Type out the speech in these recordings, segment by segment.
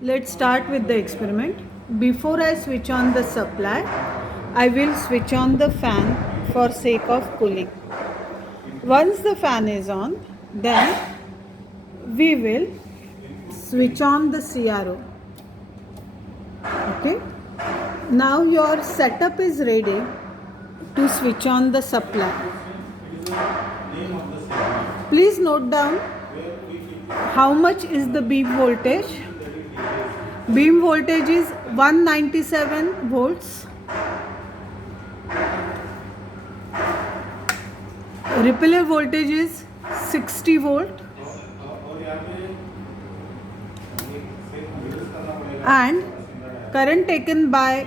Let's start with the experiment. Before I switch on the supply, I will switch on the fan for sake of cooling. Once the fan is on, then we will switch on the CRO. Okay. Now your setup is ready to switch on the supply. Please note down how much is the beam voltage. Beam voltage is 197 volts. Repeller voltage is 60 volt. And current taken by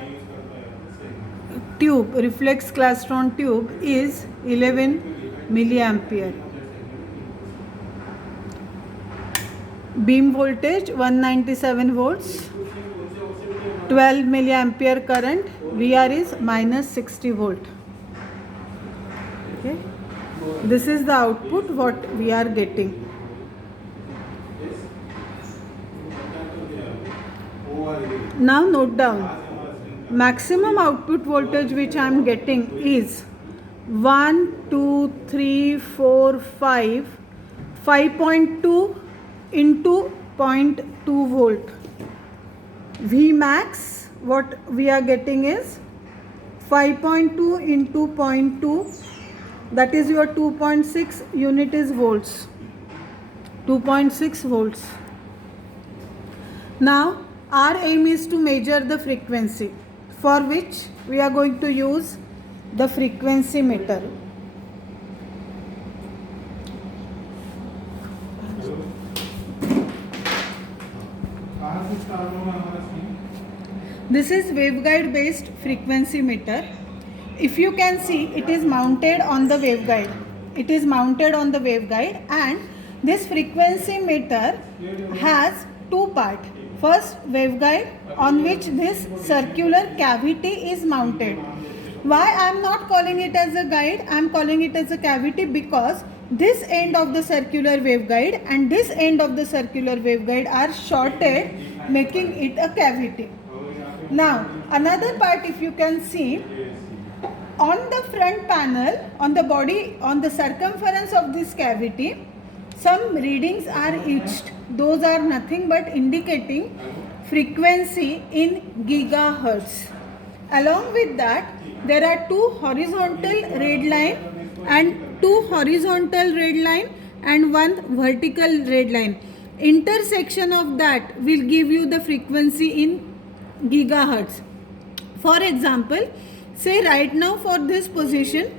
tube, reflex klystron tube, is 11 milliampere. Beam voltage 197 volts, 12 milliampere current, VR is minus 60 volt. Okay. This is the output what we are getting. Now note down, maximum output voltage which I am getting is 1, 2, 3, 4, 5, 5.2 into 0.2 volt. V max what we are getting is 5.2 into 0.2, that is your 2.6 unit is volts, 2.6 volts. Now our aim is to measure the frequency, for which we are going to use the frequency meter. This is waveguide based frequency meter. If you can see, it is mounted on the waveguide. It is mounted on the waveguide, and this frequency meter has two parts. First, waveguide on which this circular cavity is mounted. Why I am not calling it as a guide? I am calling it as a cavity because this end of the circular waveguide and this end of the circular waveguide are shorted, making it a cavity. Now, another part, if you can see, on the front panel, on the body, on the circumference of this cavity, some readings are etched. Those are nothing but indicating frequency in gigahertz. Along with that, there are two horizontal red line and two horizontal red line and one vertical red line. Intersection of that will give you the frequency in gigahertz. For example, say right now for this position,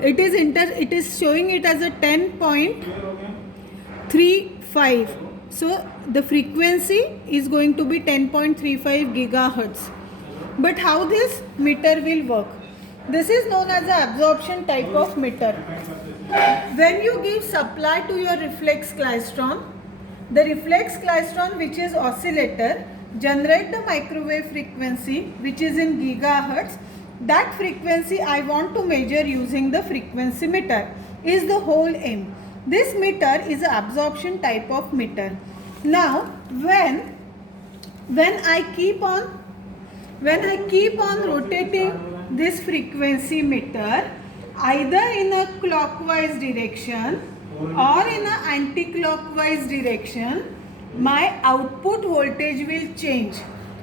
it is showing it as a 10.35. So the frequency is going to be 10.35 gigahertz. But how this meter will work? This is known as the absorption type of meter. When you give supply to your reflex klystron, the reflex klystron, which is oscillator, generate the microwave frequency which is in gigahertz. That frequency I want to measure using the frequency meter is the whole aim. This meter is an absorption type of meter. Now when I keep on rotating this frequency meter either in a clockwise direction or in an anti-clockwise direction, my output voltage will change.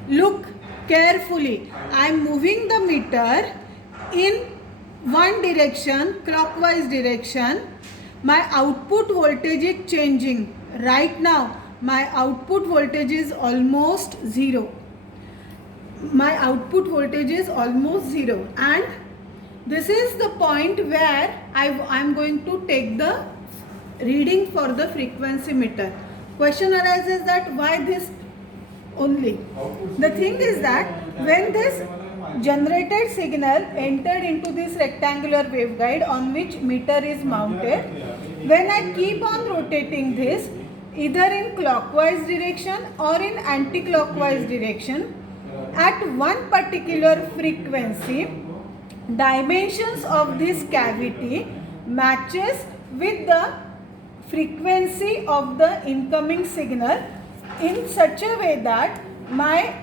Look carefully. I am moving the meter in one direction, clockwise direction. My output voltage is changing. Right now, my output voltage is almost 0. My output voltage is almost 0. And this is the point where I am going to take the reading for the frequency meter. Question arises that why this only? The thing is that when this generated signal entered into this rectangular waveguide on which meter is mounted, when I keep on rotating this either in clockwise direction or in anti-clockwise direction, at one particular frequency, dimensions of this cavity matches with the frequency of the incoming signal in such a way that my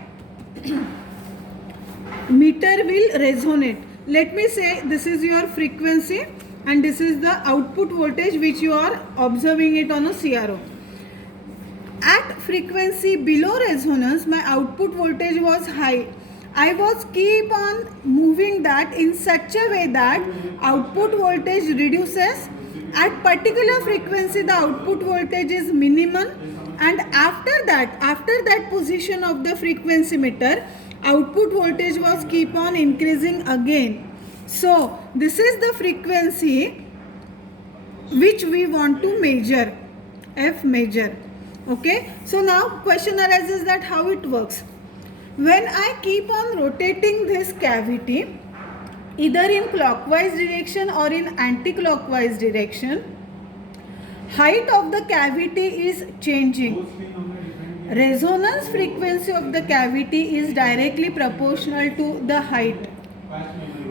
meter will resonate. Let me say this is your frequency and this is the output voltage which you are observing it on a CRO. At frequency below resonance, my output voltage was high. I was keep on moving that in such a way that output voltage reduces. At particular frequency, the output voltage is minimum, and after that position of the frequency meter, output voltage was keep on increasing again. So this is the frequency which we want to measure, F measure. Okay, so now question arises that how it works. When I keep on rotating this cavity either in clockwise direction or in anti-clockwise direction, height of the cavity is changing. Resonance frequency of the cavity is directly proportional to the height.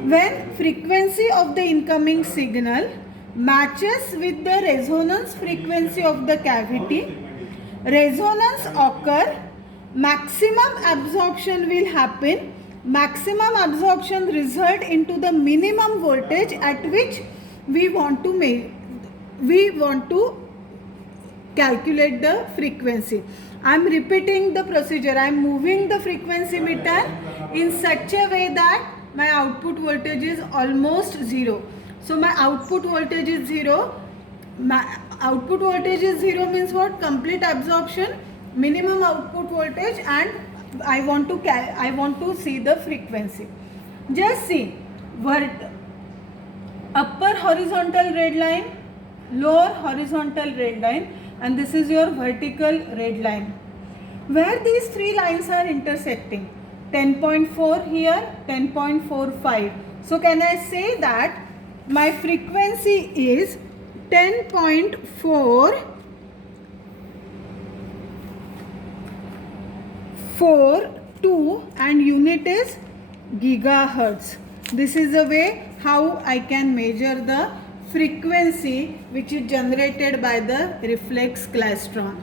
When frequency of the incoming signal matches with the resonance frequency of the cavity, resonance occur, maximum absorption will happen. Maximum absorption result into the minimum voltage at which we want to calculate the frequency. I am repeating the procedure. I am moving the frequency meter in such a way that my output voltage is almost 0. So my output voltage is 0. Output voltage is 0 means what? Complete absorption, minimum output voltage, and I want to see the frequency. Just see, upper horizontal red line, lower horizontal red line, and this is your vertical red line. Where these three lines are intersecting, 10.4 here, 10.45. So can I say that my frequency is 10.4 42 and unit is gigahertz. This is the way how I can measure the frequency which is generated by the reflex klystron.